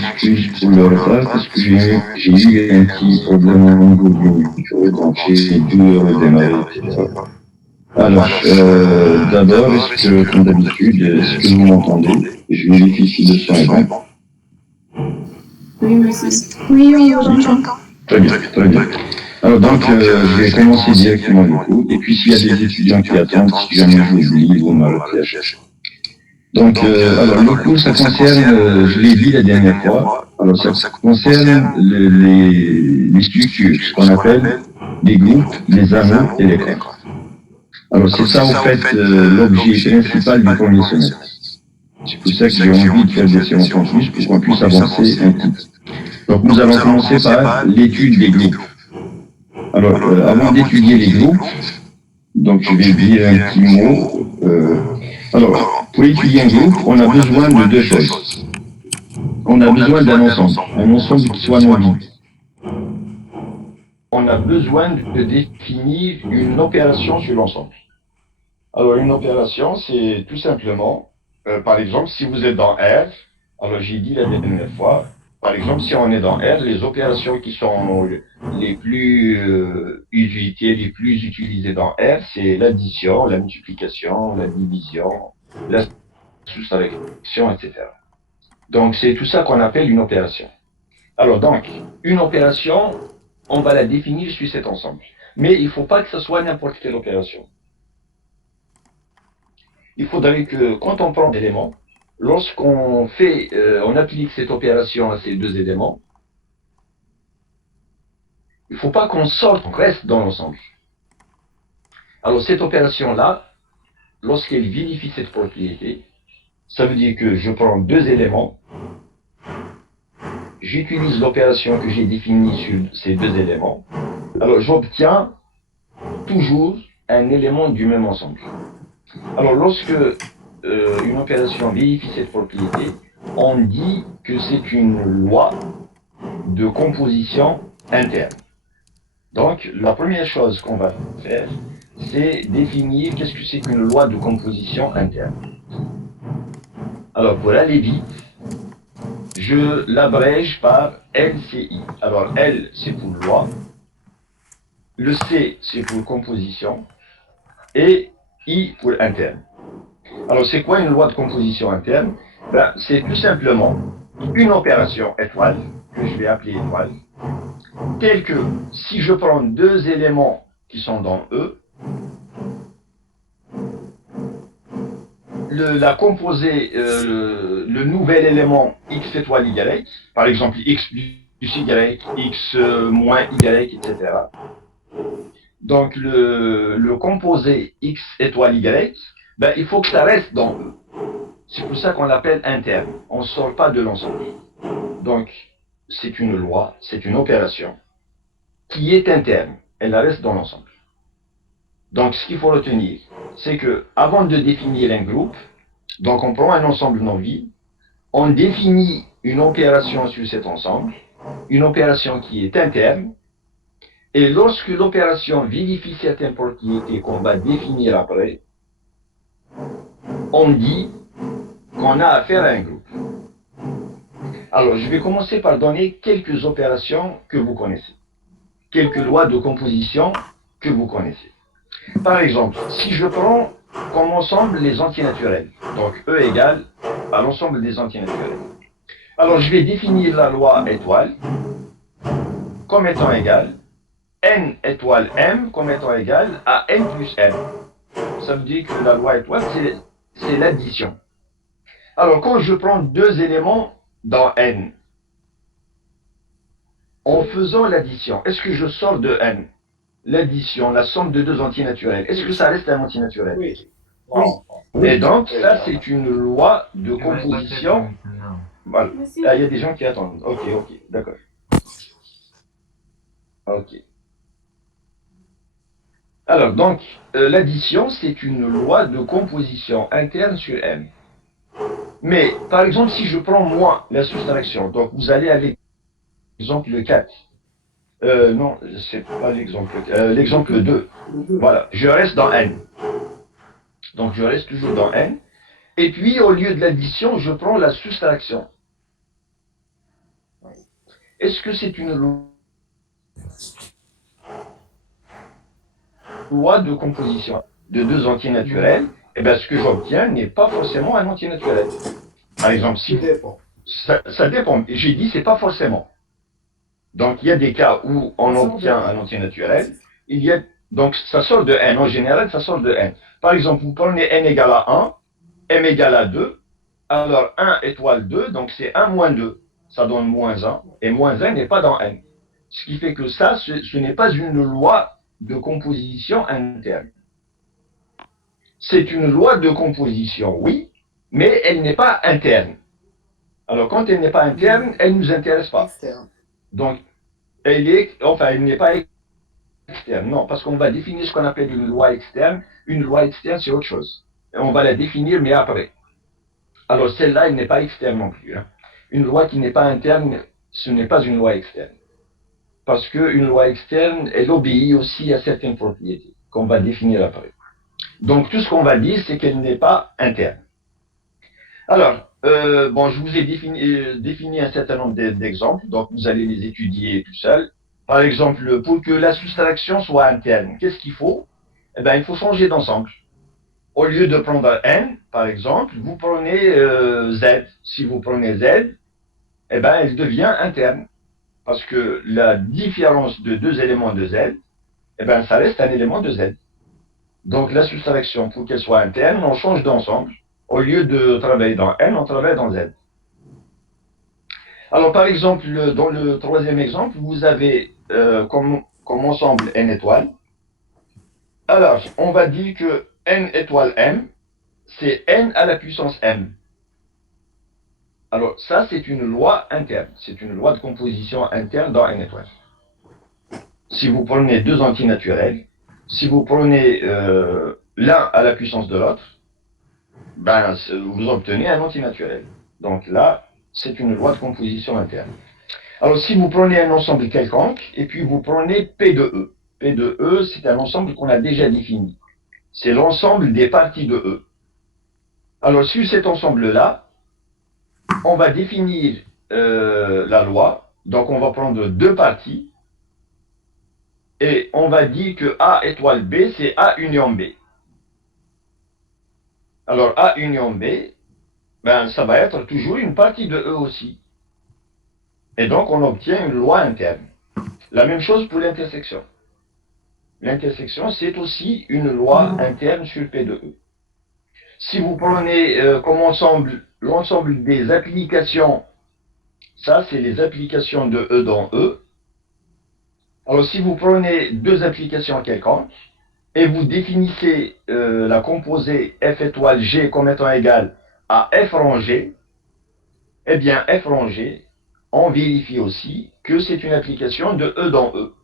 m'excuse pour le retard parce que j'ai eu un petit problème au niveau du micro, donc j'ai dû redémarrer, etc. Alors, d'abord, est-ce que, comme d'habitude, est-ce que vous m'entendez? Je vérifie si le son est bon. Oui, monsieur. Oui, on vous entend. Très bien, très bien. Alors donc, je vais commencer directement le cours, et puis s'il y a des étudiants qui attendent, si jamais j'oublie, vous m'arrêtez à chaque. Donc, alors le cours, ça concerne, je l'ai dit la dernière fois, alors ça concerne les structures, ce qu'on appelle les groupes, les anneaux et les corps. Alors c'est ça, en fait, l'objet principal du premier semestre. C'est pour ça que j'ai envie de faire des séances en plus, pour qu'on puisse avancer un petit. Donc nous allons commencer par l'étude des groupes. Alors, avant d'étudier les groupes, donc je vais dire un petit mot. Alors, pour étudier un groupe, on a besoin de deux choses. On a besoin d'un ensemble qui soit non vide. On a besoin de définir une opération sur l'ensemble. Alors, une opération, c'est tout simplement, par exemple, si vous êtes dans R, alors j'ai dit la dernière fois, par exemple, si on est dans R, les opérations qui sont les plus les plus utilisées dans R, c'est l'addition, la multiplication, la division, la soustraction, etc. Donc, c'est tout ça qu'on appelle une opération. Alors, donc, une opération, on va la définir sur cet ensemble. Mais il ne faut pas que ce soit n'importe quelle opération. Il faudrait que, quand on prend des éléments, lorsqu'on on applique cette opération à ces deux éléments, il ne faut pas qu'on sorte, qu'on reste dans l'ensemble. Alors, cette opération-là, lorsqu'elle vérifie cette propriété, ça veut dire que je prends deux éléments, j'utilise l'opération que j'ai définie sur ces deux éléments, alors j'obtiens toujours un élément du même ensemble. Alors, lorsque une opération vérifie cette propriété, on dit que c'est une loi de composition interne. Donc, la première chose qu'on va faire, c'est définir qu'est-ce que c'est qu'une loi de composition interne. Alors, pour aller vite, je l'abrège par LCI. Alors, L, c'est pour loi, le C, c'est pour composition, et I pour interne. Alors, c'est quoi une loi de composition interne? C'est tout simplement une opération étoile, que je vais appeler étoile, telle que si je prends deux éléments qui sont dans E, la composée, le nouvel élément x étoile y, par exemple x plus y, x moins y, etc. Donc le composé x étoile y, il faut que ça reste dans E. C'est pour ça qu'on l'appelle interne. On ne sort pas de l'ensemble. Donc c'est une loi, c'est une opération qui est interne. Elle reste dans l'ensemble. Donc ce qu'il faut retenir, c'est que avant de définir un groupe, donc on prend un ensemble non vide, on définit une opération sur cet ensemble, une opération qui est interne, et lorsque l'opération vérifie certaines propriétés qu'on va définir après, on dit qu'on a affaire à un groupe. Alors, je vais commencer par donner quelques opérations que vous connaissez, quelques lois de composition que vous connaissez. Par exemple, si je prends comme ensemble les antinaturels, donc E égale à l'ensemble des antinaturels. Alors, je vais définir la loi étoile comme étant égale n étoile m comme étant égal à n plus m. Ça veut dire que la loi étoile, c'est l'addition. Alors, quand je prends deux éléments dans n, en faisant l'addition, est-ce que je sors de n l'addition, la somme de deux antinaturels? Est-ce que ça reste un antinaturel? Oui. Et donc, ça, c'est une loi de composition. Voilà. Ah, il y a des gens qui attendent. Ok, d'accord. Ok. Alors, donc, l'addition, c'est une loi de composition interne sur M. Mais, par exemple, si je prends moi la soustraction, donc vous allez à l'exemple 4. Non, c'est pas l'exemple 4. L'exemple 2. Voilà, je reste dans N. Donc, je reste toujours dans N. Et puis, au lieu de l'addition, je prends la soustraction. Est-ce que c'est une loi de composition de deux entiers naturels? Eh bien, ce que j'obtiens n'est pas forcément un entier naturel. Par exemple, si ça dépend. J'ai dit c'est pas forcément. Donc, il y a des cas où on obtient un entier naturel. Il y a, donc, ça sort de n. En général, ça sort de n. Par exemple, vous prenez n égale à 1, m égale à 2. Alors, 1 étoile 2, donc c'est 1 moins 2. Ça donne moins 1. Et moins 1 n'est pas dans n. Ce qui fait que ça, ce n'est pas une loi de composition interne. C'est une loi de composition, oui, mais elle n'est pas interne. Alors, quand elle n'est pas interne, elle ne nous intéresse pas. Donc, elle n'est pas externe. Non, parce qu'on va définir ce qu'on appelle une loi externe. Une loi externe, c'est autre chose. Et on va la définir, mais après. Alors, celle-là, elle n'est pas externe non plus. Hein. Une loi qui n'est pas interne, ce n'est pas une loi externe. Parce qu'une loi externe, elle obéit aussi à certaines propriétés qu'on va définir après. Donc, tout ce qu'on va dire, c'est qu'elle n'est pas interne. Alors, bon, je vous ai défini un certain nombre d'exemples, donc vous allez les étudier tout seul. Par exemple, pour que la soustraction soit interne, qu'est-ce qu'il faut? Eh bien, il faut changer d'ensemble. Au lieu de prendre n, par exemple, vous prenez z. Si vous prenez z, eh bien, elle devient interne. Parce que la différence de deux éléments de z, eh bien, ça reste un élément de z. Donc, la soustraction, pour qu'elle soit interne, on change d'ensemble. Au lieu de travailler dans n, on travaille dans z. Alors, par exemple, dans le troisième exemple, vous avez comme ensemble n étoiles. Alors, on va dire que n étoile m, c'est n à la puissance m. Alors, ça, c'est une loi interne. C'est une loi de composition interne dans n étoiles. Si vous prenez deux entiers naturels, si vous prenez l'un à la puissance de l'autre, ben, vous obtenez un entier naturel. Donc là, c'est une loi de composition interne. Alors, si vous prenez un ensemble quelconque, et puis vous prenez P de E. P de E, c'est un ensemble qu'on a déjà défini. C'est l'ensemble des parties de E. Alors, sur cet ensemble-là, on va définir la loi. Donc, on va prendre deux parties. Et on va dire que A étoile B, c'est A union B. Alors, A union B, ben, ça va être toujours une partie de E aussi. Et donc, on obtient une loi interne. La même chose pour l'intersection. L'intersection, c'est aussi une loi interne sur P de E. Si vous prenez comme ensemble l'ensemble des applications, ça, c'est les applications de E dans E. Alors, si vous prenez deux applications quelconques, et vous définissez la composée F étoile G comme étant égale à F rangé, eh bien, F rangé, on vérifie aussi que c'est une application de E dans E.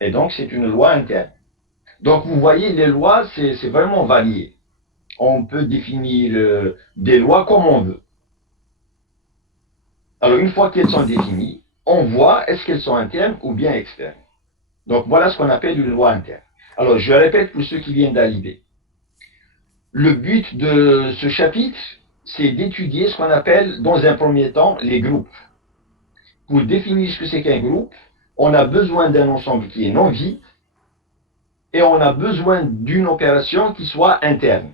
Et donc, c'est une loi interne. Donc, vous voyez, les lois, c'est vraiment varié. On peut définir des lois comme on veut. Alors, une fois qu'elles sont définies, on voit est-ce qu'elles sont internes ou bien externes. Donc, voilà ce qu'on appelle une loi interne. Alors, je répète pour ceux qui viennent d'arriver. Le but de ce chapitre, c'est d'étudier ce qu'on appelle, dans un premier temps, les groupes. Pour définir ce que c'est qu'un groupe, on a besoin d'un ensemble qui est non vide et on a besoin d'une opération qui soit interne.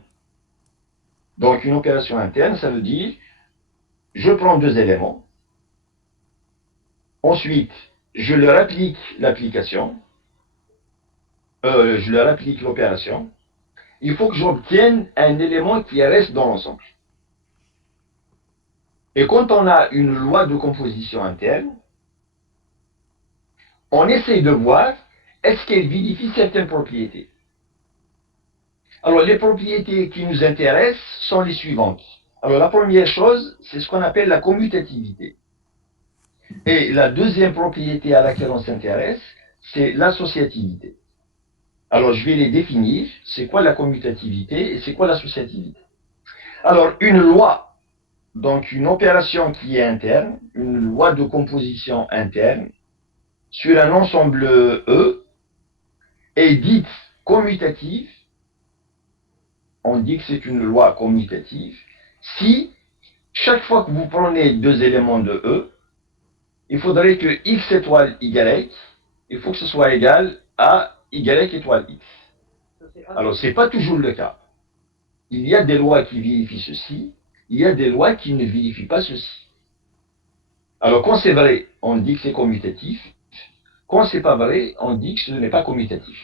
Donc, une opération interne, ça veut dire, je prends deux éléments, ensuite, je leur applique l'application, je leur applique l'opération, il faut que j'obtienne un élément qui reste dans l'ensemble. Et quand on a une loi de composition interne, on essaye de voir est-ce qu'elle vérifie certaines propriétés. Alors, les propriétés qui nous intéressent sont les suivantes. Alors, la première chose, c'est ce qu'on appelle la commutativité. Et la deuxième propriété à laquelle on s'intéresse, c'est l'associativité. Alors, je vais les définir. C'est quoi la commutativité et c'est quoi l'associativité? Alors, une loi, donc une opération qui est interne, une loi de composition interne, sur un ensemble E, est dite commutative. On dit que c'est une loi commutative si chaque fois que vous prenez deux éléments de E, il faudrait que x étoile y, il faut que ce soit égal à y étoile x. Alors, ce n'est pas toujours le cas. Il y a des lois qui vérifient ceci, il y a des lois qui ne vérifient pas ceci. Alors, quand c'est vrai, on dit que c'est commutatif. Quand c'est pas vrai, on dit que ce n'est pas commutatif.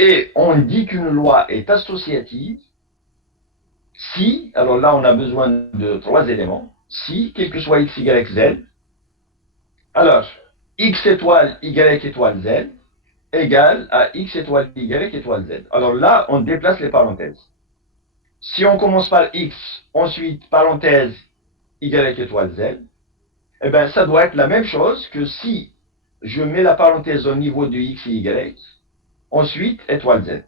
Et on dit qu'une loi est associative si, alors là on a besoin de 3 éléments, si, quel que soit x, y, z, alors x étoile y étoile z égale à x étoile y étoile z. Alors là, on déplace les parenthèses. Si on commence par x, ensuite parenthèse y étoile z, eh bien ça doit être la même chose que si je mets la parenthèse au niveau de x et y, ensuite étoile z.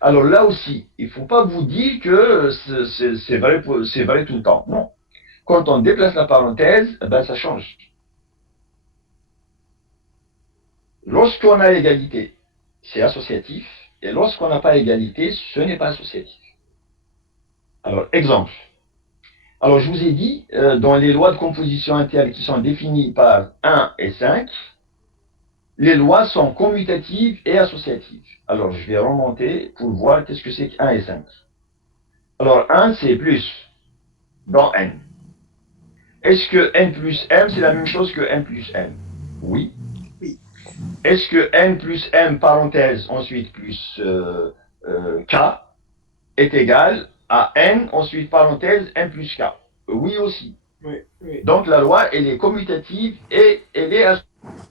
Alors là aussi, il ne faut pas vous dire que c'est vrai, vrai tout le temps. Non. Quand on déplace la parenthèse, eh ben ça change. Lorsqu'on a égalité, c'est associatif. Et lorsqu'on n'a pas égalité, ce n'est pas associatif. Alors, exemple. Alors, je vous ai dit, dans les lois de composition interne qui sont définies par 1 et 5, les lois sont commutatives et associatives. Alors, je vais remonter pour voir qu'est-ce que c'est que 1 et 5. Alors, 1, c'est plus dans n. Est-ce que n plus m, c'est la même chose que n plus m? Oui. Oui. Est-ce que n plus m, parenthèse, ensuite plus k, est égal à n, ensuite parenthèse, n plus k? Oui aussi. Oui, oui. Donc la loi, elle est commutative et elle est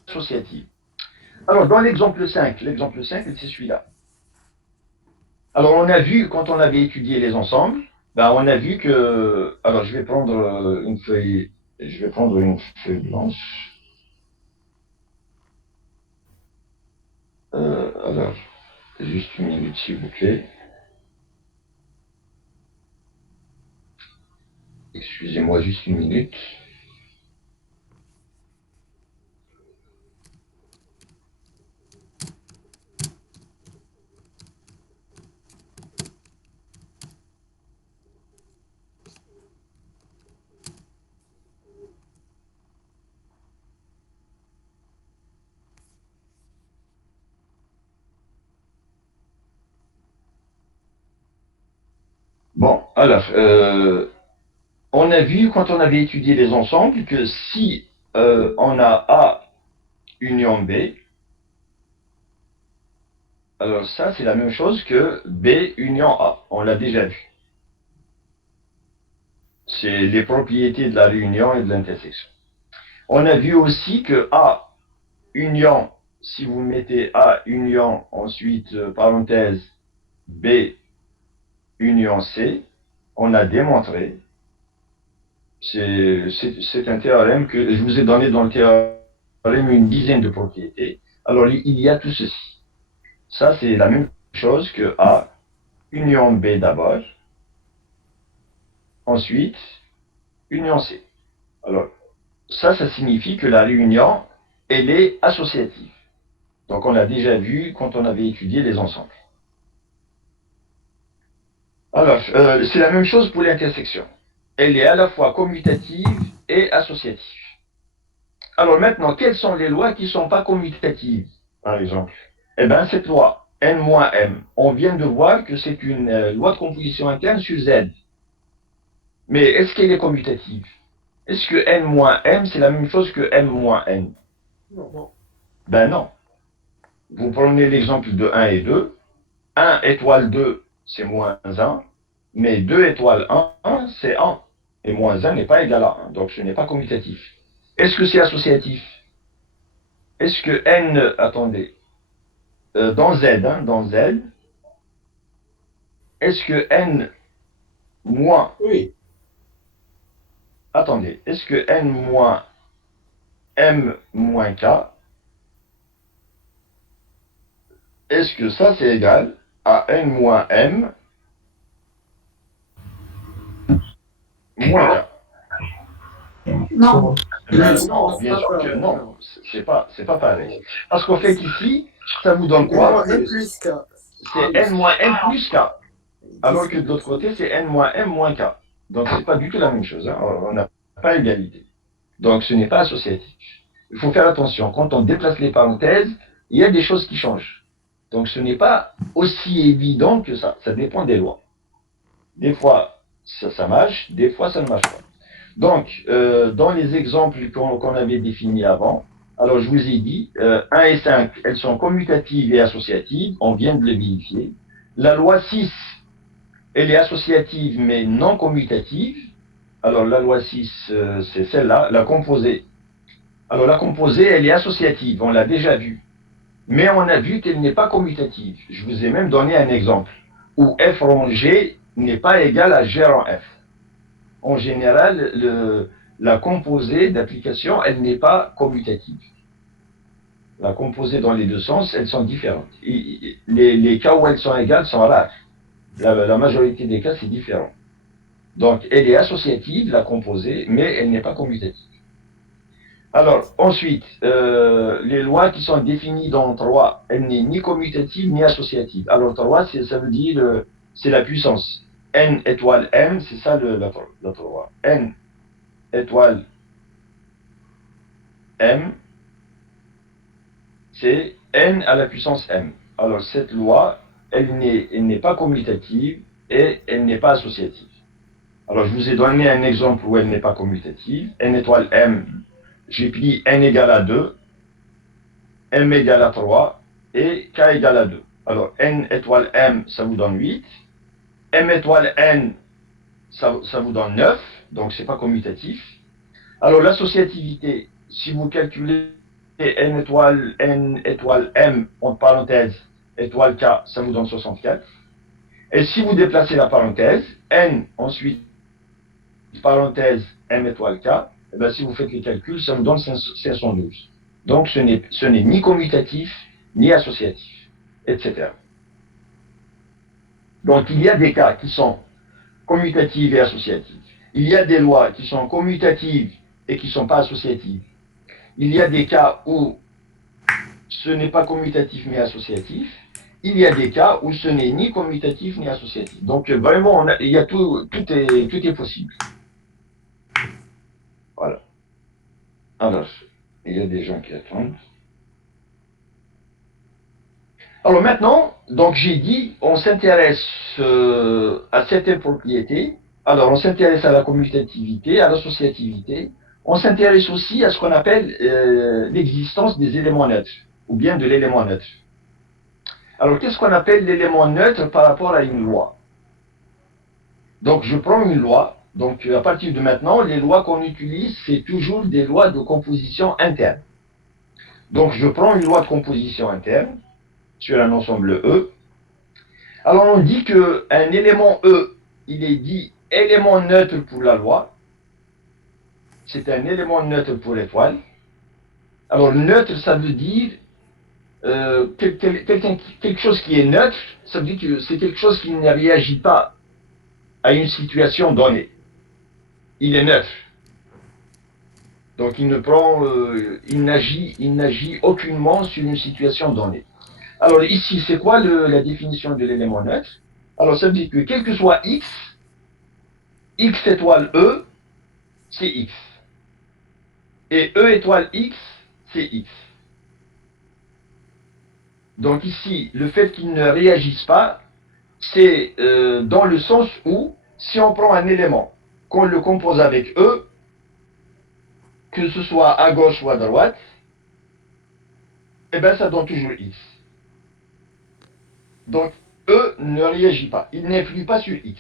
associative. Alors, dans l'exemple 5, c'est celui-là. Alors, on a vu, quand on avait étudié les ensembles, ben, on a vu que... Alors, je vais prendre une feuille blanche. Alors, juste une minute, s'il vous plaît. Excusez-moi, juste une minute. Bon, alors, on a vu quand on avait étudié les ensembles que si on a A union B, alors ça c'est la même chose que B union A, on l'a déjà vu. C'est les propriétés de la réunion et de l'intersection. On a vu aussi que A union, si vous mettez A union, ensuite parenthèse B union C, on a démontré, c'est un théorème que je vous ai donné dans le théorème une dizaine de propriétés. Alors il y a tout ceci. Ça c'est la même chose que A union B d'abord, ensuite union C. Alors ça signifie que la réunion, elle est associative. Donc on l'a déjà vu quand on avait étudié les ensembles. Alors, c'est la même chose pour l'intersection. Elle est à la fois commutative et associative. Alors maintenant, quelles sont les lois qui ne sont pas commutatives, par exemple? Eh bien, cette loi, n-m, on vient de voir que c'est une loi de composition interne sur Z. Mais est-ce qu'elle est commutative? Est-ce que n-m, c'est la même chose que m-n? Non, non. Ben non. Vous prenez l'exemple de 1 et 2. 1 étoile 2, c'est moins 1. Mais 2 étoile 1, c'est 1. Et moins 1 n'est pas égal à 1. Donc ce n'est pas commutatif. Est-ce que c'est associatif? Est-ce que n, attendez, dans Z, est-ce que n moins, Oui. attendez, est-ce que n moins m moins k, est-ce que ça c'est égal à n moins m moins k? Non. Non, Bien c'est sûr pas que pareil. non, c'est pas pareil. Parce qu'en fait ici, ça vous donne quoi? N plus K. C'est n moins m plus k. Alors que de l'autre côté, c'est n moins m moins k. Donc c'est pas du tout la même chose. Hein. On n'a pas égalité. Donc ce n'est pas associatif. Il faut faire attention, quand on déplace les parenthèses, il y a des choses qui changent. Donc ce n'est pas aussi évident que ça dépend des lois. Des fois ça marche, des fois ça ne marche pas. Donc dans les exemples qu'on avait définis avant, alors je vous ai dit, 1 et 5, elles sont commutatives et associatives, on vient de le vérifier. La loi 6, elle est associative mais non commutative. Alors la loi 6, c'est celle-là, la composée. Alors la composée, elle est associative, on l'a déjà vu. Mais on a vu qu'elle n'est pas commutative. Je vous ai même donné un exemple où f rond g n'est pas égal à g rond f. En général, la composée d'application, elle n'est pas commutative. La composée dans les deux sens, elles sont différentes. Les cas où elles sont égales sont rares. La majorité des cas, c'est différent. Donc, elle est associative, la composée, mais elle n'est pas commutative. Alors, ensuite, les lois qui sont définies dans 3, elles n'est ni commutative ni associative. Alors, 3, ça veut dire, c'est la puissance. N étoile M, c'est ça la 3. N étoile M, c'est N à la puissance M. Alors, cette loi, elle n'est pas commutative et elle n'est pas associative. Alors, je vous ai donné un exemple où elle n'est pas commutative. N étoile M, j'ai pris N égale à 2, M égale à 3 et K égale à 2. Alors, N étoile M, ça vous donne 8. M étoile N, ça vous donne 9. Donc, ce n'est pas commutatif. Alors, l'associativité, si vous calculez N étoile M, entre parenthèses, étoile K, ça vous donne 64. Et si vous déplacez la parenthèse, N, ensuite, parenthèse, M étoile K, et bien, si vous faites les calculs, ça vous donne 512. Donc, ce n'est ni commutatif, ni associatif, etc. Donc, il y a des cas qui sont commutatifs et associatifs. Il y a des lois qui sont commutatives et qui ne sont pas associatives. Il y a des cas où ce n'est pas commutatif mais associatif. Il y a des cas où ce n'est ni commutatif ni associatif. Donc, vraiment, il y a tout est possible. Voilà. Alors, il y a des gens qui attendent. Alors maintenant, donc j'ai dit, on s'intéresse à certaines propriétés. Alors, on s'intéresse à la commutativité, à l'associativité. On s'intéresse aussi à ce qu'on appelle l'existence des éléments neutres, ou bien de l'élément neutre. Alors, qu'est-ce qu'on appelle l'élément neutre par rapport à une loi? Donc, je prends une loi. Donc, à partir de maintenant, les lois qu'on utilise, c'est toujours des lois de composition interne. Donc, je prends une loi de composition interne sur un ensemble E. Alors, on dit qu'un élément E, il est dit élément neutre pour la loi. C'est un élément neutre pour l'étoile. Alors, neutre, ça veut dire quelque chose qui est neutre, ça veut dire que c'est quelque chose qui ne réagit pas à une situation donnée. Il est neutre. Donc, il n'agit aucunement sur une situation donnée. Alors, ici, c'est quoi la définition de l'élément neutre? Alors, ça veut dire que quel que soit X étoile E, c'est X. Et E étoile X, c'est X. Donc ici, le fait qu'il ne réagisse pas, c'est dans le sens où, si on prend un élément, qu'on le compose avec E, que ce soit à gauche ou à droite, eh bien ça donne toujours X. Donc E ne réagit pas, il n'influe pas sur X.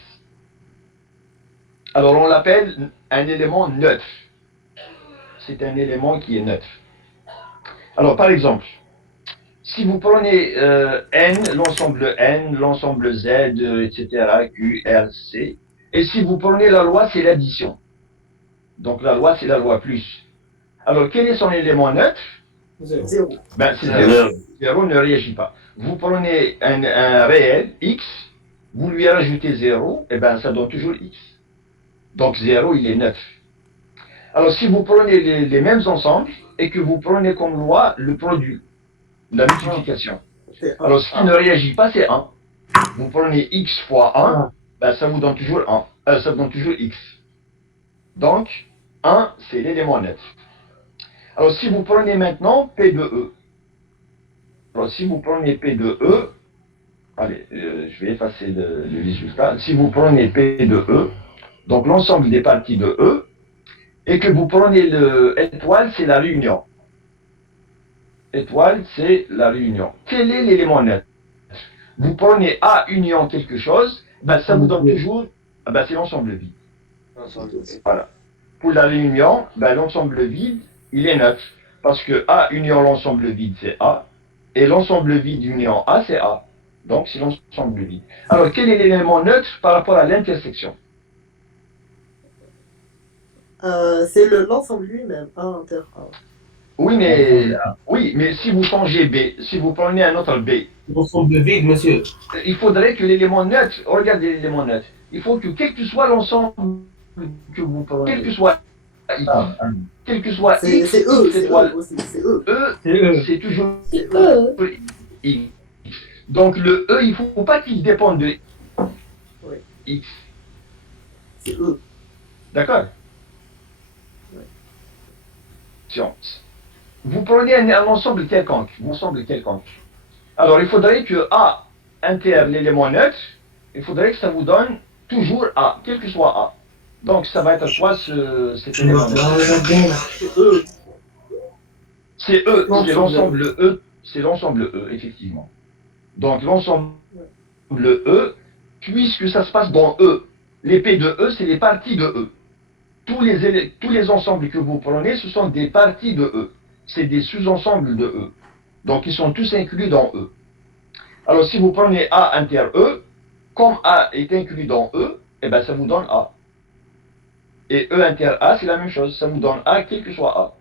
Alors on l'appelle un élément neutre. C'est un élément qui est neutre. Alors par exemple, si vous prenez N, l'ensemble Z, etc., Q, R, C, et si vous prenez la loi, c'est l'addition. Donc la loi, c'est la loi plus. Alors quel est son élément neutre? 0. Ben, c'est 0. 0 ne réagit pas. Vous prenez un réel, X, vous lui rajoutez 0, et ben ça donne toujours X. Donc 0, il est neutre. Alors si vous prenez les mêmes ensembles, et que vous prenez comme loi le produit, la multiplication. Alors, ce qui ne réagit pas, c'est 1. Vous prenez x fois 1, ben, ça vous donne toujours 1. Ça vous donne toujours x. Donc, 1, c'est l'élément neutre. Alors, si vous prenez maintenant P de E, alors si vous prenez P de E, allez, je vais effacer le résultat. Si vous prenez P de E, donc l'ensemble des parties de E, et que vous prenez le étoile, c'est la réunion. Étoile, c'est la réunion. Quel est l'élément neutre? Vous prenez A union quelque chose, ben ça vous donne toujours, ben c'est l'ensemble vide. Voilà. Pour la réunion, ben l'ensemble vide, il est neutre. Parce que A union l'ensemble vide, c'est A. Et l'ensemble vide union A, c'est A. Donc, c'est l'ensemble vide. Alors, quel est l'élément neutre par rapport à l'intersection? C'est l'ensemble lui-même, A inter A. Oui, mais si vous changez B, si vous prenez un autre B, L'ensemble vide, monsieur. il faudrait que l'élément neutre, regardez l'élément neutre, il faut que quel que soit l'ensemble que vous prenez, quel que soit X, quel que soit X, C'est eux, c'est étoile, eux aussi, c'est eux. E, c'est toujours C'est eux. X. Donc le E, il ne faut pas qu'il dépende de X. C'est eux. D'accord? Vous prenez un ensemble quelconque, Alors il faudrait que A inter l'élément neutre, il faudrait que ça vous donne toujours A, quel que soit A. Donc ça va être quoi cet élément neutre? C'est eux. C'est E, c'est l'ensemble E, c'est l'ensemble E, effectivement. Donc l'ensemble E, puisque ça se passe dans E, les P de E, c'est les parties de E. Tous les ensembles que vous prenez, ce sont des parties de E. C'est des sous-ensembles de E. Donc ils sont tous inclus dans E. Alors si vous prenez A inter E, comme A est inclus dans E, eh ben ça vous donne A. Et E inter A, c'est la même chose, ça vous donne A quel que soit A.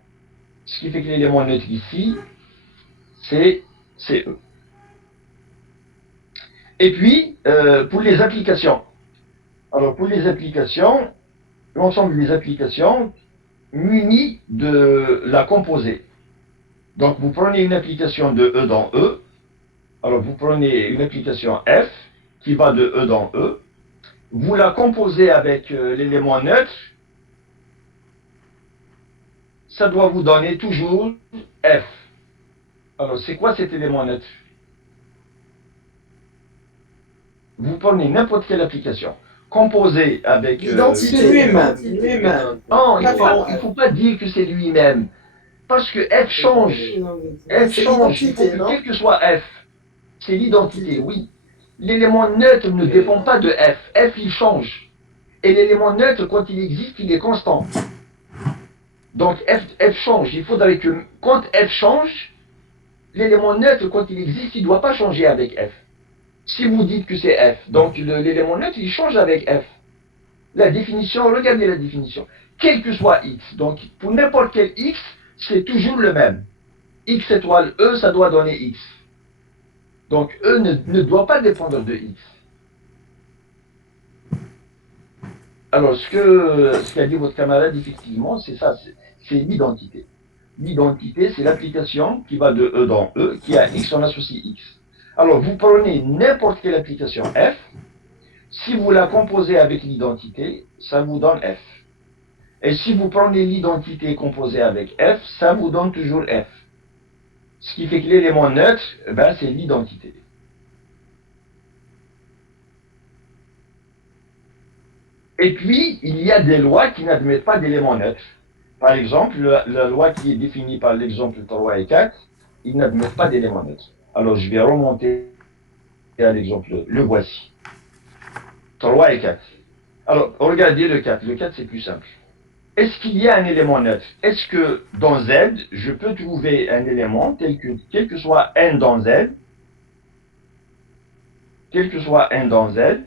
Ce qui fait que l'élément neutre ici, c'est E. Et puis, pour les applications. Alors pour les applications, l'ensemble des applications munies de la composée. Donc vous prenez une application de E dans E. Alors vous prenez une application F qui va de E dans E. Vous la composez avec l'élément neutre. Ça doit vous donner toujours F. Alors c'est quoi cet élément neutre? Vous prenez n'importe quelle application composée avec... L'identité lui-même. Non, il ne faut pas dire que c'est lui-même. Parce que F change. F change. Il faut que quel que soit F, c'est l'identité, oui. L'élément neutre ne dépend pas de F. F, il change. Et l'élément neutre, quand il existe, il est constant. Donc F change. Il faudrait que, quand F change, l'élément neutre, quand il existe, il ne doit pas changer avec F. Si vous dites que c'est F, donc l'élément neutre, il change avec F. La définition, regardez la définition. Quel que soit X, donc pour n'importe quel X, c'est toujours le même. X étoile E, ça doit donner X. Donc E ne doit pas dépendre de X. Alors ce qu'a dit votre camarade, effectivement, c'est ça, c'est l'identité. L'identité, c'est l'application qui va de E dans E, qui a X, on associe X. Alors vous prenez n'importe quelle application F, si vous la composez avec l'identité, ça vous donne F. Et si vous prenez l'identité composée avec F, ça vous donne toujours F. Ce qui fait que l'élément neutre, ben, c'est l'identité. Et puis, il y a des lois qui n'admettent pas d'éléments neutres. Par exemple, la loi qui est définie par l'exemple 3 et 4, ils n'admettent pas d'éléments neutres. Alors, je vais remonter à l'exemple, le voici. 3 et 4. Alors, regardez le 4. Le 4, c'est plus simple. Est-ce qu'il y a un élément neutre? Est-ce que dans Z, je peux trouver un élément tel que, quel que soit n dans Z, quel que soit n dans Z,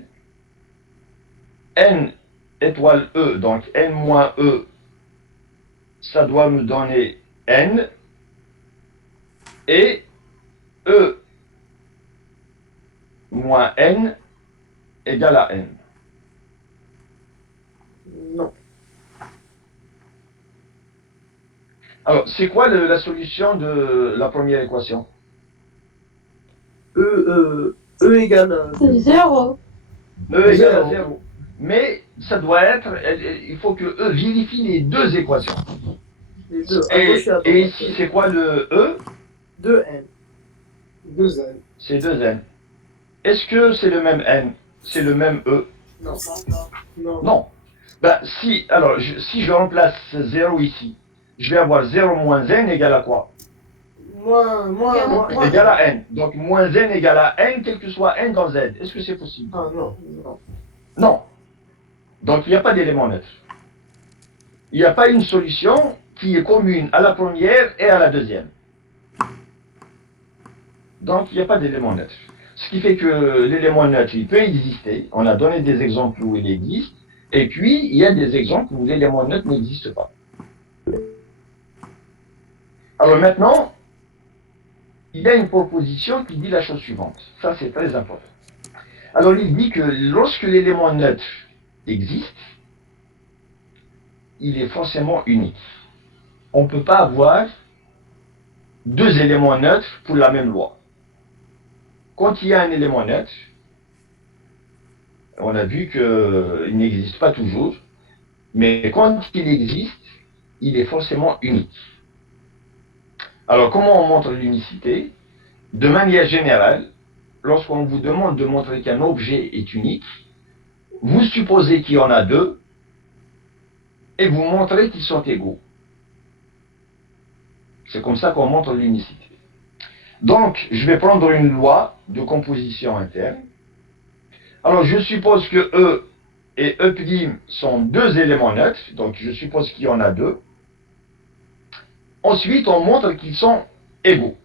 n étoile E, donc n moins E, ça doit me donner n, et E moins n égale à n. Non. Alors, c'est quoi la solution de la première équation? E égale à C'est 0. E égale à 0. Mais ça doit être, il faut que E vérifie les deux équations. Les deux, à gauche et à droite. Et ici, c'est quoi le E? 2n. 2n. C'est 2n. Est-ce que c'est le même n? C'est le même E? Non. Non. Non. Ben, si je remplace 0 ici, je vais avoir 0 moins n égale à quoi? Moins. Égale à n. Donc, moins n égale à n, quel que soit n dans z. Est-ce que c'est possible? Ah non. Non. Donc, il n'y a pas d'élément neutre. Il n'y a pas une solution qui est commune à la première et à la deuxième. Donc, il n'y a pas d'élément neutre. Ce qui fait que l'élément neutre, il peut exister. On a donné des exemples où il existe. Et puis, il y a des exemples où l'élément neutre n'existe pas. Alors maintenant, il y a une proposition qui dit la chose suivante. Ça, c'est très important. Alors, il dit que lorsque l'élément neutre existe, il est forcément unique. On ne peut pas avoir deux éléments neutres pour la même loi. Quand il y a un élément neutre, on a vu qu'il n'existe pas toujours, mais quand il existe, il est forcément unique. Alors, comment on montre l'unicité? De manière générale, lorsqu'on vous demande de montrer qu'un objet est unique, vous supposez qu'il y en a deux, et vous montrez qu'ils sont égaux. C'est comme ça qu'on montre l'unicité. Donc, je vais prendre une loi de composition interne. Alors, je suppose que E et E' sont deux éléments neutres, donc je suppose qu'il y en a deux. Ensuite, on montre qu'ils sont égaux.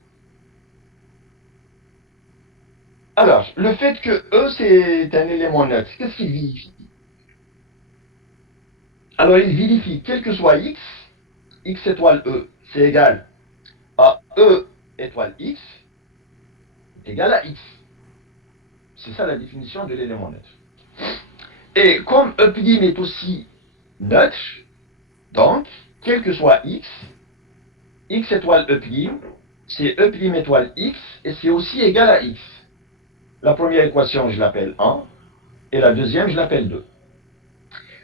Alors, le fait que E, c'est un élément neutre, qu'est-ce qu'il vérifie? Alors, il vérifie, quel que soit x étoile E, c'est égal à E étoile x, égal à x. C'est ça la définition de l'élément neutre. Et comme E' est aussi neutre, donc, quel que soit x étoile E', c'est E' étoile x, et c'est aussi égal à x. La première équation, je l'appelle 1, et la deuxième, je l'appelle 2.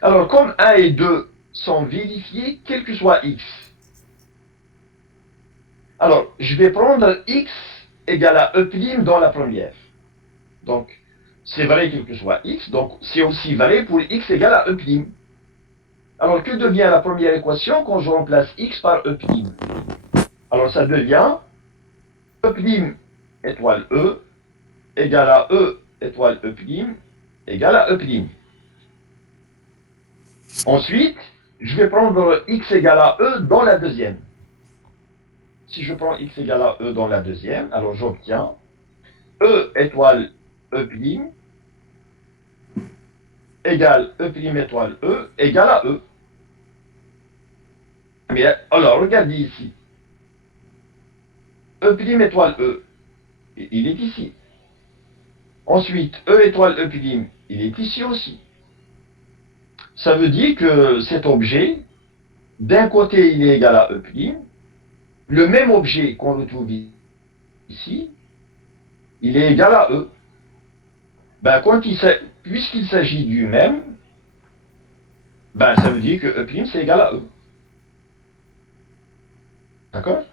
Alors, comme 1 et 2 sont vérifiés, quel que soit x, alors, je vais prendre x égale à E' dans la première. Donc, c'est vrai quel que soit x, donc c'est aussi vrai pour x égale à E'. Alors, que devient la première équation quand je remplace x par E'? Alors, ça devient E' étoile E égale à E étoile E' égale à E'. Ensuite, je vais prendre x égale à E dans la deuxième. Si je prends x égale à E dans la deuxième, alors j'obtiens E étoile E' égale E' étoile E égale à E. Mais alors, regardez ici. E' étoile E, il est ici. Ensuite, E étoile E', il est ici aussi. Ça veut dire que cet objet, d'un côté, il est égal à E', le même objet qu'on retrouve ici, il est égal à E. Ben, puisqu'il s'agit du même, ben, ça veut dire que E' c'est égal à E. D'accord?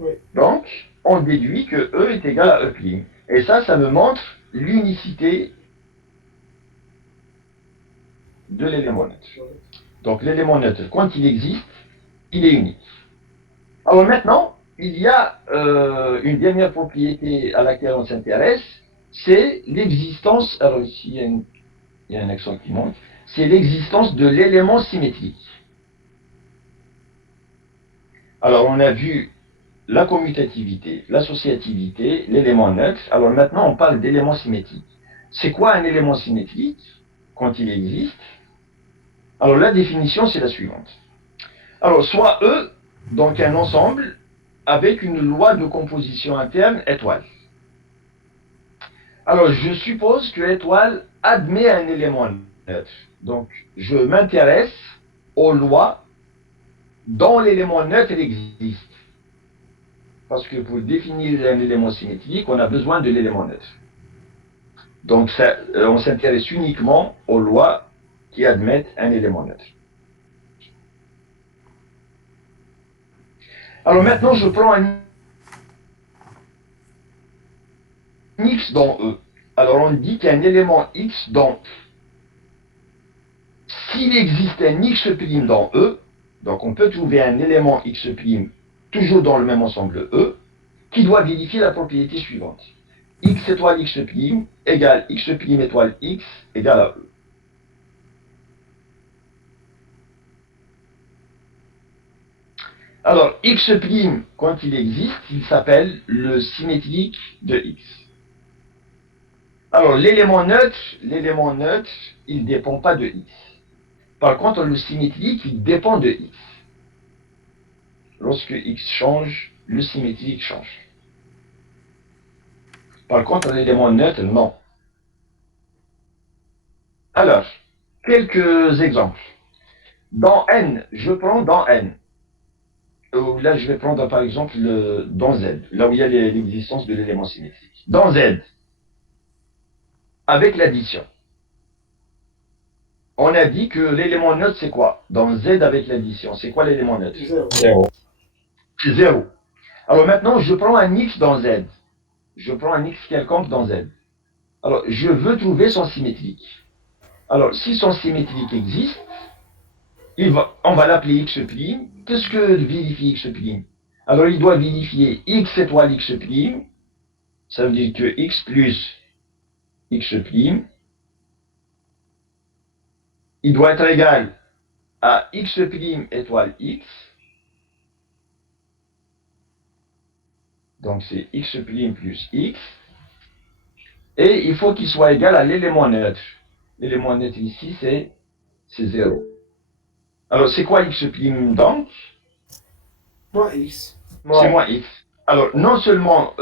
Oui. Donc, on déduit que E est égal à E'. Et ça me montre l'unicité de l'élément neutre. Donc, l'élément neutre, quand il existe, il est unique. Alors maintenant, il y a une dernière propriété à laquelle on s'intéresse, c'est l'existence, alors ici il y a un accent qui monte, c'est l'existence de l'élément symétrique. Alors on a vu la commutativité, l'associativité, l'élément neutre. Alors maintenant on parle d'élément symétrique. C'est quoi un élément symétrique quand il existe? Alors la définition c'est la suivante. Alors soit E, donc un ensemble avec une loi de composition interne étoile. Alors je suppose que étoile admet un élément neutre. Donc je m'intéresse aux lois dont l'élément neutre existe. Parce que pour définir un élément symétrique, on a besoin de l'élément neutre. Donc on s'intéresse uniquement aux lois qui admettent un élément neutre. Alors maintenant, je prends un X dans E. Alors on dit qu'il y a un élément X dans E. S'il existe un X' dans E, donc on peut trouver un élément X' toujours dans le même ensemble E, qui doit vérifier la propriété suivante. X étoile X' égale X' étoile X égale à E. Alors, X', quand il existe, il s'appelle le symétrique de X. Alors, l'élément neutre, il ne dépend pas de X. Par contre, le symétrique, il dépend de X. Lorsque X change, le symétrique change. Par contre, l'élément neutre, non. Alors, quelques exemples. Dans N, je prends dans N. Là, je vais prendre par exemple dans Z, là où il y a l'existence de l'élément symétrique. Dans Z, avec l'addition, on a dit que l'élément neutre, c'est quoi? Dans Z avec l'addition, c'est quoi l'élément neutre? 0. C'est 0. Alors maintenant, je prends un X dans Z. Je prends un X quelconque dans Z. Alors, je veux trouver son symétrique. Alors, si son symétrique existe, on va l'appeler X'. Qu'est-ce que vérifie X'? Alors, il doit vérifier X étoile X'. Ça veut dire que X plus X', il doit être égal à X' étoile X. Donc, c'est X' plus X. Et il faut qu'il soit égal à l'élément neutre. L'élément neutre ici, c'est 0. Alors, c'est quoi X' donc? Moins X. C'est moins X. Alors, non seulement,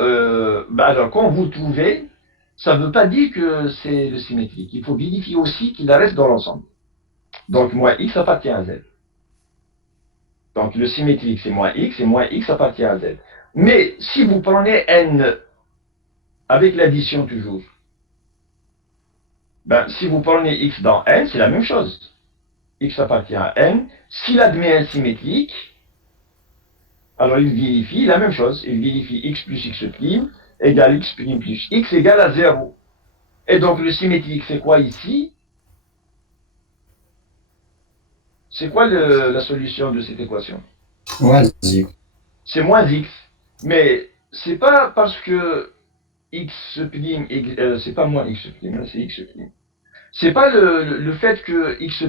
alors quand vous le trouvez, ça ne veut pas dire que c'est le symétrique. Il faut vérifier aussi qu'il reste dans l'ensemble. Donc, moins X appartient à Z. Donc, le symétrique, c'est moins X, et moins X appartient à Z. Mais, si vous prenez N, avec l'addition toujours, si vous prenez X dans N, c'est la même chose. X appartient à N. S'il admet un symétrique, alors il vérifie la même chose. Il vérifie X plus X' égale X' plus X égale à 0. Et donc le symétrique, c'est quoi ici? C'est quoi la solution de cette équation? Moins X. C'est moins X. Mais c'est pas parce que X', c'est pas moins X', c'est X'. C'est pas le fait que X',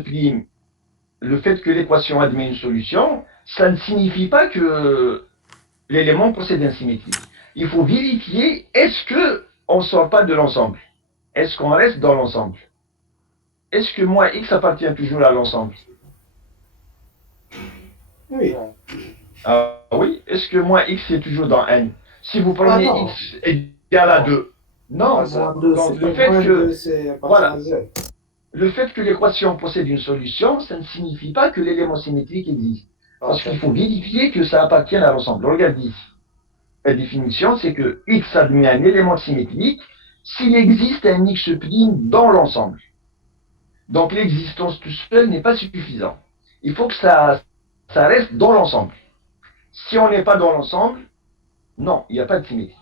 le fait que l'équation admet une solution, ça ne signifie pas que l'élément possède un symétrique. Il faut vérifier, est-ce qu'on ne sort pas de l'ensemble? Est-ce qu'on reste dans l'ensemble? Est-ce que moins X appartient toujours à l'ensemble? Oui. Ah oui, est-ce que moins X est toujours dans N? Si vous prenez non. X égal à 2, non. Moins 2, Donc c'est le fait que, C'est voilà, à Z. le fait que l'équation possède une solution, ça ne signifie pas que l'élément symétrique existe. Parce qu'il faut vérifier que ça appartient à l'ensemble. Regardez ici. La définition, c'est que X admet un élément symétrique s'il existe un X' dans l'ensemble. Donc l'existence tout seul n'est pas suffisant. Il faut que ça reste dans l'ensemble. Si on n'est pas dans l'ensemble, non, il n'y a pas de symétrie.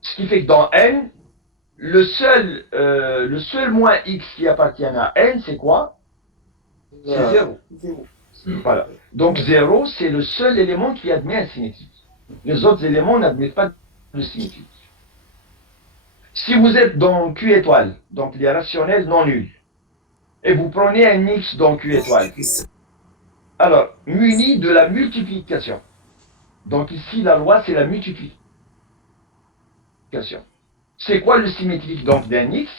Ce qui fait que dans N, le seul moins X qui appartient à N, c'est quoi? C'est 0. 0. Voilà. Donc 0, c'est le seul élément qui admet un symétrique. Les autres éléments n'admettent pas de symétrique. Si vous êtes dans Q étoile, donc les rationnels non nuls, et vous prenez un X dans Q étoile, alors, muni de la multiplication. Donc ici, la loi, c'est la multiplication. C'est quoi le symétrique donc d'un X?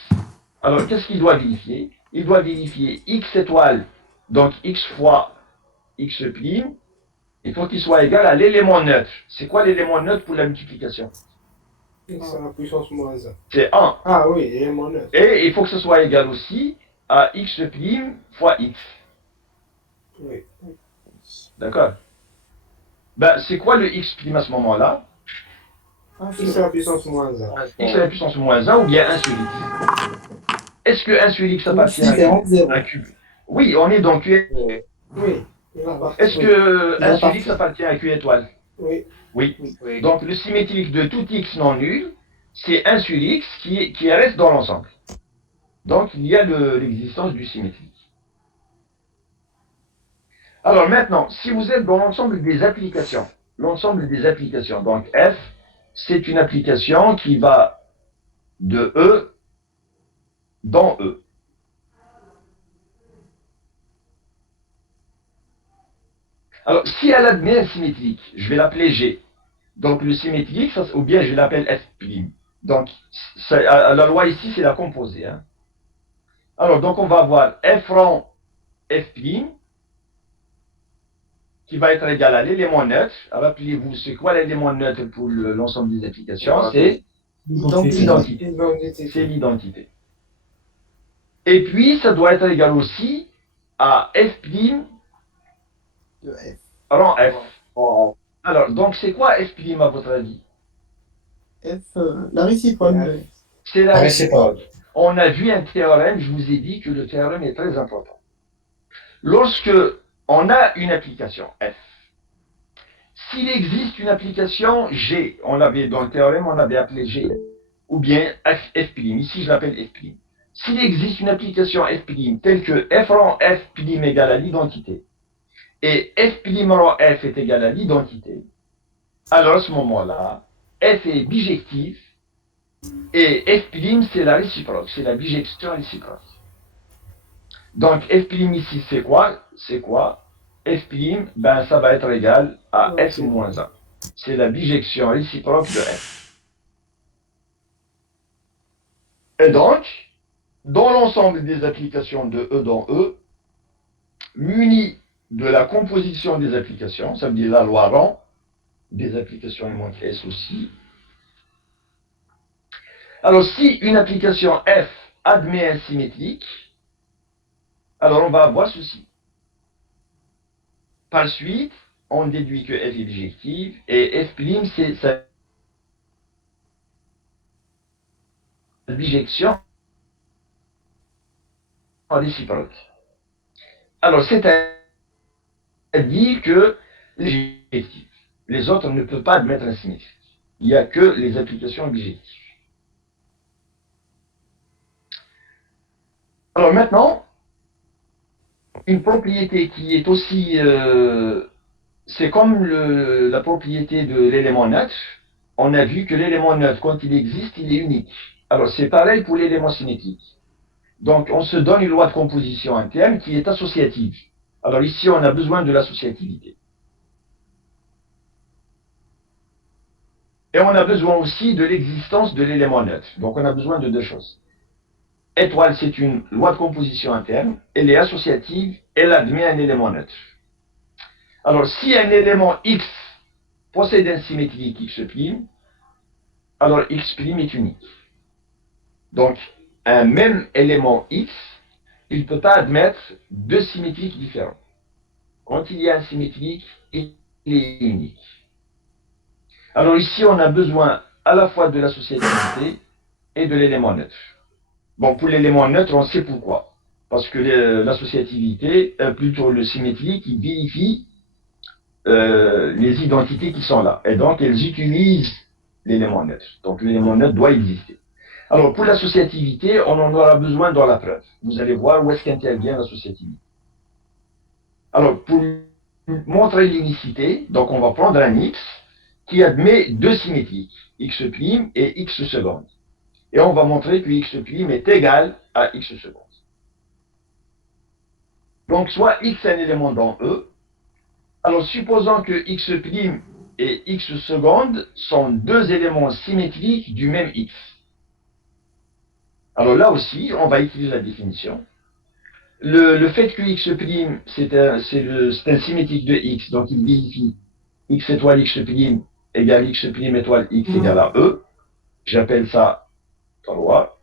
Alors, qu'est-ce qu'il doit vérifier? Il doit vérifier X étoile, donc X fois X', il faut qu'il soit égal à l'élément neutre. C'est quoi l'élément neutre pour la multiplication? X à la puissance moins 1. C'est 1. Ah oui, élément neutre. Et il faut que ce soit égal aussi à X' fois X. Oui. D'accord? C'est quoi le X' à ce moment-là? X à la puissance moins 1. X à la puissance moins 1 ou bien 1 sur X. Est-ce que 1 sur X appartient à un cube? Oui, on est dans Q. Oui. La partie. Est-ce que La 1 sur partie. X appartient à Q étoile? Oui. Oui. Oui. Donc le symétrique de tout X non nul, c'est 1 sur X qui reste dans l'ensemble. Donc il y a l'existence du symétrique. Alors maintenant, si vous êtes dans l'ensemble des applications, donc F, c'est une application qui va de E dans E. Alors, si elle admet un symétrique, je vais l'appeler G. Donc le symétrique, ou bien je l'appelle F'. Donc, la loi ici, c'est la composée. Hein. Alors, donc on va avoir F rang F', qui va être égal à l'élément neutre. Rappelez-vous, c'est quoi l'élément neutre pour l'ensemble des applications? C'est l'identité. C'est l'identité. Et puis, ça doit être égal aussi à F' De F. rang F. Alors, donc c'est quoi F' à votre avis? F, la réciproque de F. C'est la La réciproque. On a vu un théorème, je vous ai dit que le théorème est très important. Lorsque on a une application F, s'il existe une application G, on l'avait dans le théorème, on l'avait appelé G, ou bien F', ici je l'appelle F'. S'il existe une application F' telle que F rang F' égale à l'identité, et F' rang F est égal à l'identité, alors à ce moment-là, F est bijectif, et F' c'est la réciproque, c'est la bijection réciproque. Donc F' ici c'est quoi? F', ben ça va être égal à F moins 1. C'est la bijection réciproque de F. Et donc, dans l'ensemble des applications de E dans E, muni de la composition des applications, ça veut dire la loi rang, des applications aimantes S aussi. Alors si une application F admet un symétrique, alors on va avoir ceci. Par suite, on déduit que F est bijective et F' c'est sa bijection réciproque. Alors c'est-à-dire que les autres ne peuvent pas admettre un symétrique. Il n'y a que les applications bijectives. Alors maintenant, une propriété qui est aussi... c'est comme la propriété de l'élément neutre. On a vu que l'élément neutre, quand il existe, il est unique. Alors c'est pareil pour l'élément symétrique. Donc on se donne une loi de composition interne qui est associative. Alors ici, on a besoin de l'associativité. Et on a besoin aussi de l'existence de l'élément neutre. Donc on a besoin de deux choses. Étoile, c'est une loi de composition interne. Elle est associative. Elle admet un élément neutre. Alors si un élément X possède un symétrique X', alors X' est unique. Donc un même élément X, il ne peut pas admettre deux symétriques différents. Quand il y a un symétrique, il est unique. Alors ici, on a besoin à la fois de l'associativité et de l'élément neutre. Bon, pour l'élément neutre, on sait pourquoi. Parce que l'associativité, plutôt le symétrique, il vérifie les identités qui sont là. Et donc, elles utilisent l'élément neutre. Donc, l'élément neutre doit exister. Alors, pour l'associativité, on en aura besoin dans la preuve. Vous allez voir où est-ce qu'intervient l'associativité. Alors, pour montrer l'unicité, donc on va prendre un X qui admet deux symétriques, X' et X seconde. Et on va montrer que X' est égal à X seconde. Donc, soit X est un élément dans E. Alors, supposons que X' et X seconde sont deux éléments symétriques du même X. Alors là aussi, on va utiliser la définition. Le fait que X' c'est un symétrique de X, donc il vérifie X étoile X' égale X' étoile X égale à E. J'appelle ça la loi.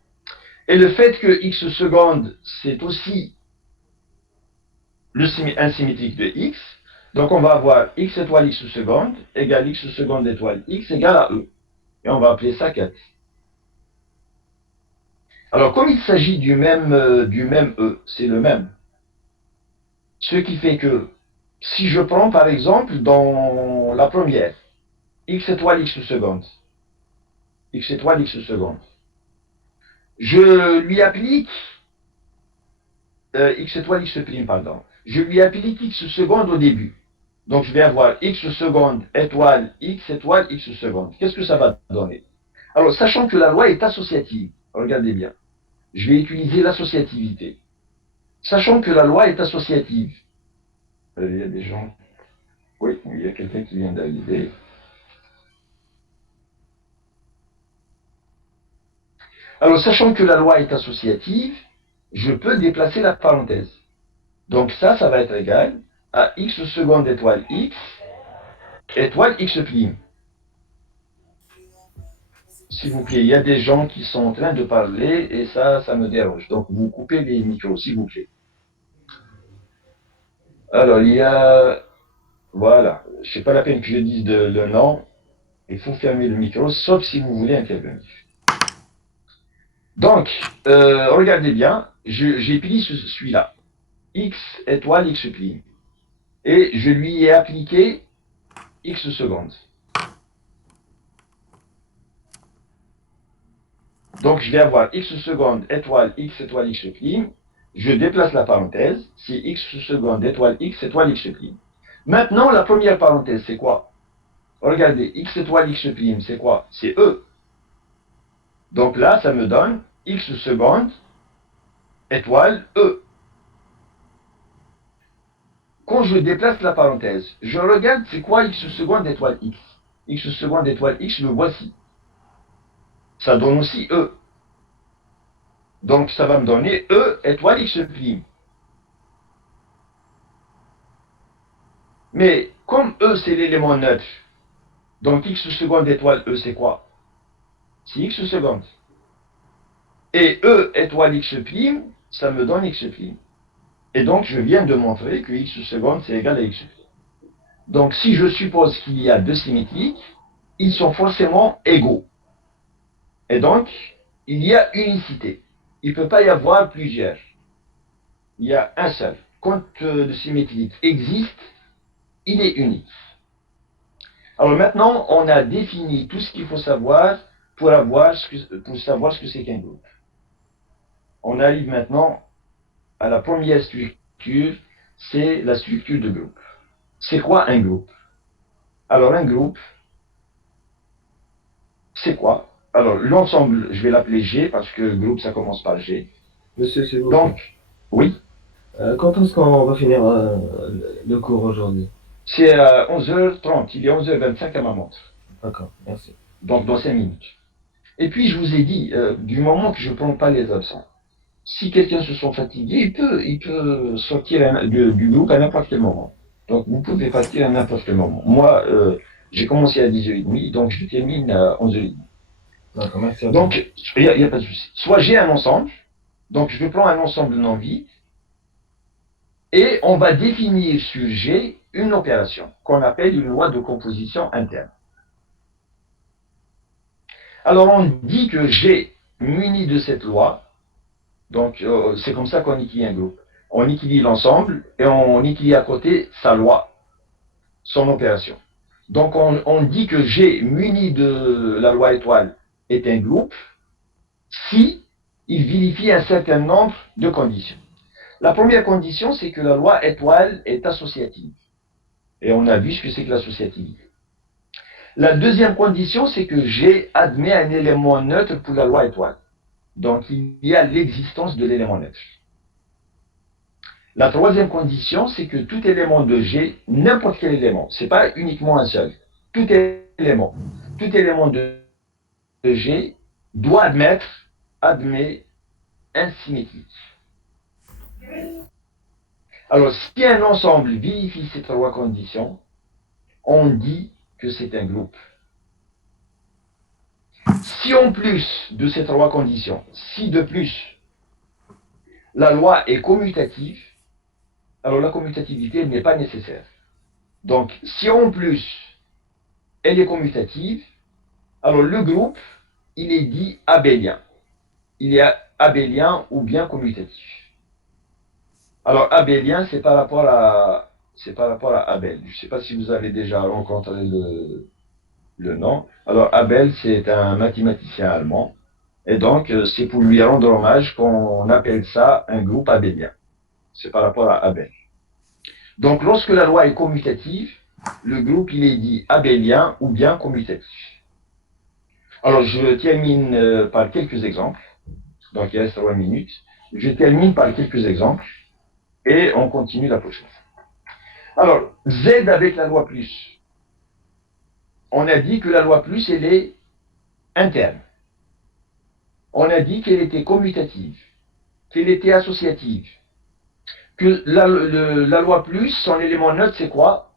Et le fait que X seconde, c'est aussi un symétrique de X. Donc on va avoir X étoile X seconde égale X seconde étoile X égale à E. Et on va appeler ça 4. Alors comme il s'agit du même E, c'est le même. Ce qui fait que, si je prends par exemple dans la première, x étoile x seconde, x étoile x seconde, je lui applique x étoile x prime, pardon. Je lui applique x seconde au début. Donc je vais avoir x seconde étoile x seconde. Qu'est-ce que ça va donner? Alors, sachant que la loi est associative, regardez bien, je vais utiliser l'associativité. Sachant que la loi est associative, il y a des gens, oui, il y a quelqu'un qui vient d'arriver. Alors, sachant que la loi est associative, je peux déplacer la parenthèse. Donc ça va être égal à x seconde étoile x prime. S'il vous plaît, il y a des gens qui sont en train de parler et ça me dérange. Donc vous coupez les micros, s'il vous plaît. Alors, il y a... Voilà, je sais pas la peine que je dise le nom. Il faut fermer le micro, sauf si vous voulez intervenir. Donc, regardez bien, j'ai pris celui-là. X étoile x prime. Et je lui ai appliqué x secondes. Donc, je vais avoir x seconde étoile x prime. Je déplace la parenthèse. C'est x seconde étoile x prime. Maintenant, la première parenthèse, c'est quoi? Regardez, x étoile x prime, c'est quoi? C'est E. Donc là, ça me donne x seconde étoile E. Quand je déplace la parenthèse, je regarde c'est quoi x seconde étoile x. X seconde étoile x, le voici. Ça donne aussi E. Donc ça va me donner E étoile x prime. Mais comme E c'est l'élément neutre, donc x seconde étoile E c'est quoi? C'est x seconde. Et E étoile x prime, ça me donne x prime. Et donc je viens de montrer que x seconde c'est égal à x prime. Donc si je suppose qu'il y a deux symétriques, ils sont forcément égaux. Et donc, il y a unicité. Il ne peut pas y avoir plusieurs. Il y a un seul. Quand le symétrique existe, il est unique. Alors maintenant, on a défini tout ce qu'il faut savoir pour savoir ce que c'est qu'un groupe. On arrive maintenant à la première structure, c'est la structure de groupe. C'est quoi un groupe? Alors un groupe, c'est quoi? Alors l'ensemble, je vais l'appeler G parce que le groupe ça commence par G. Monsieur, c'est vous. Donc, oui. Quand est-ce qu'on va finir le cours aujourd'hui? C'est à 11h30, il est 11h25 à ma montre. D'accord, merci. Donc dans 5 minutes. Et puis je vous ai dit, du moment que je ne prends pas les absents, si quelqu'un se sent fatigué, il peut sortir du groupe à n'importe quel moment. Donc vous pouvez partir à n'importe quel moment. Moi, j'ai commencé à 10h30, donc je termine à 11h30. D'accord, merci. Donc, il n'y a pas de souci. Soit j'ai un ensemble, donc je prends un ensemble non vide, et on va définir sur G une opération qu'on appelle une loi de composition interne. Alors on dit que G muni de cette loi, donc c'est comme ça qu'on étudie un groupe. On étudie l'ensemble et on étudie à côté sa loi, son opération. Donc on dit que G muni de la loi étoile est un groupe si il vérifie un certain nombre de conditions. La première condition, c'est que la loi étoile est associative. Et on a vu ce que c'est que l'associativité. La deuxième condition, c'est que G admet un élément neutre pour la loi étoile. Donc, il y a l'existence de l'élément neutre. La troisième condition, c'est que tout élément de G, n'importe quel élément, ce n'est pas uniquement un seul, tout élément de G doit admet un symétrique. Alors, si un ensemble vérifie ces trois conditions, on dit que c'est un groupe. Si en plus de ces trois conditions, si de plus la loi est commutative, alors la commutativité n'est pas nécessaire. Donc, si en plus elle est commutative, alors le groupe, il est dit abélien. Il est abélien ou bien commutatif. Alors, abélien, c'est par rapport à Abel. Je ne sais pas si vous avez déjà rencontré le nom. Alors, Abel, c'est un mathématicien allemand. Et donc, c'est pour lui rendre hommage qu'on appelle ça un groupe abélien. C'est par rapport à Abel. Donc, lorsque la loi est commutative, le groupe, il est dit abélien ou bien commutatif. Alors, je termine par quelques exemples. Donc, il reste 3 minutes. Je termine par quelques exemples et on continue la prochaine fois. Alors, Z avec la loi plus. On a dit que la loi plus, elle est interne. On a dit qu'elle était commutative, qu'elle était associative, que la loi plus, son élément neutre, c'est quoi?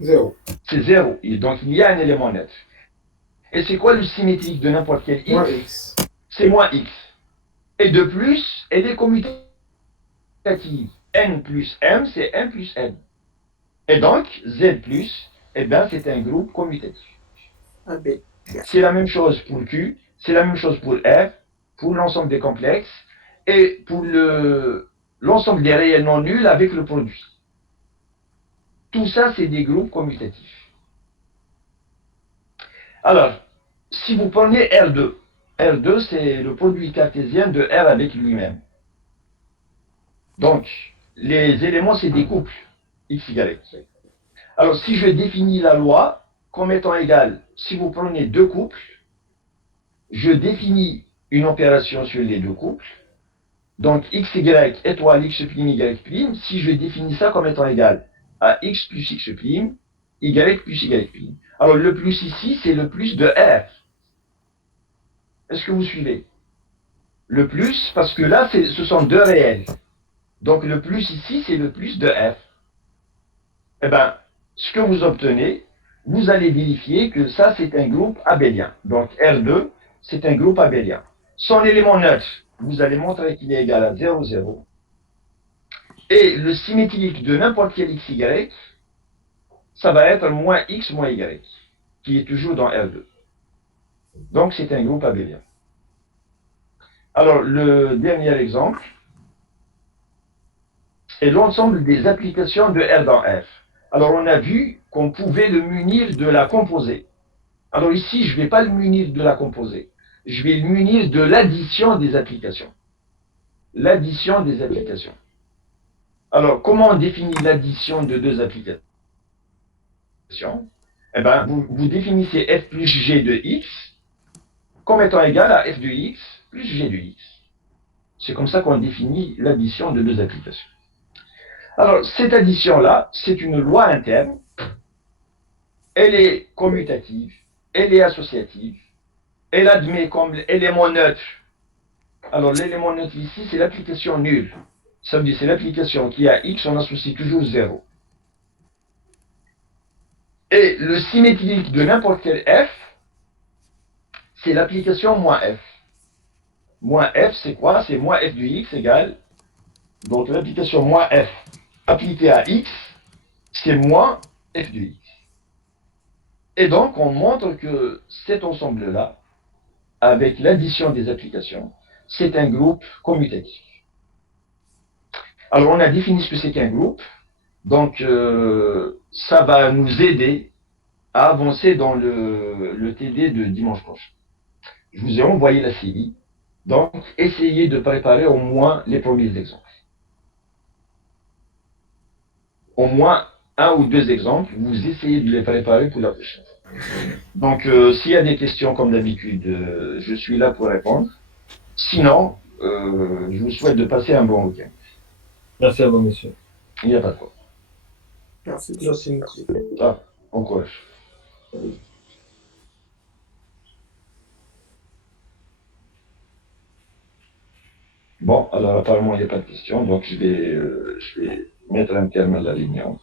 0. C'est 0. Et donc, il y a un élément neutre. Et c'est quoi le symétrique de n'importe quel x? Moins x. C'est moins x. Et de plus, elle est commutative. N plus m, c'est m plus n. Et donc, z plus, eh bien, c'est un groupe commutatif. AB. C'est la même chose pour Q, c'est la même chose pour F, pour l'ensemble des complexes, et pour l'ensemble des réels non nuls avec le produit. Tout ça, c'est des groupes commutatifs. Alors, si vous prenez R2, R2, c'est le produit cartésien de R avec lui-même. Donc, les éléments, c'est des couples, x, y. Alors, si je définis la loi comme étant égale, si vous prenez deux couples, je définis une opération sur les deux couples. Donc, x, y étoile x', y', si je définis ça comme étant égal à x plus x', y plus y'. Alors, le plus ici, c'est le plus de R. Est-ce que vous suivez? Le plus, parce que là, ce sont deux réels. Donc, le plus ici, c'est le plus de R. Eh bien, ce que vous obtenez, vous allez vérifier que ça, c'est un groupe abélien. Donc, R2, c'est un groupe abélien. Son élément neutre, vous allez montrer qu'il est égal à 0, 0. Et le symétrique de n'importe quel xy, ça va être moins x moins y, qui est toujours dans R2. Donc, c'est un groupe abélien. Alors, le dernier exemple est l'ensemble des applications de R dans F. Alors, on a vu qu'on pouvait le munir de la composée. Alors ici, je ne vais pas le munir de la composée. Je vais le munir de l'addition des applications. L'addition des applications. Alors, comment on définit l'addition de deux applications? Eh bien, vous définissez f plus g de x comme étant égal à f de x plus g de x. C'est comme ça qu'on définit l'addition de deux applications. Alors, cette addition-là, c'est une loi interne. Elle est commutative, elle est associative, elle admet comme élément neutre. Alors, l'élément neutre ici, c'est l'application nulle. Ça veut dire c'est l'application qui a x, on associe toujours 0. Et le symétrique de n'importe quel f, c'est l'application moins f. Moins f, c'est quoi? C'est moins f de x égale. Donc, l'application moins f appliquée à x, c'est moins f de x. Et donc, on montre que cet ensemble-là, avec l'addition des applications, c'est un groupe commutatif. Alors, on a défini ce que c'est qu'un groupe. Donc, ça va nous aider à avancer dans le TD de dimanche prochain. Je vous ai envoyé la série. Donc, essayez de préparer au moins les premiers exemples. Au moins un ou deux exemples, vous essayez de les préparer pour la prochaine fois. Donc, s'il y a des questions, comme d'habitude, je suis là pour répondre. Sinon, je vous souhaite de passer un bon week-end. Merci à vous, monsieur. Il n'y a pas de quoi. Merci. Merci. Ah, bon courage. Bon, alors apparemment il n'y a pas de questions, donc je vais mettre un terme à la réunion.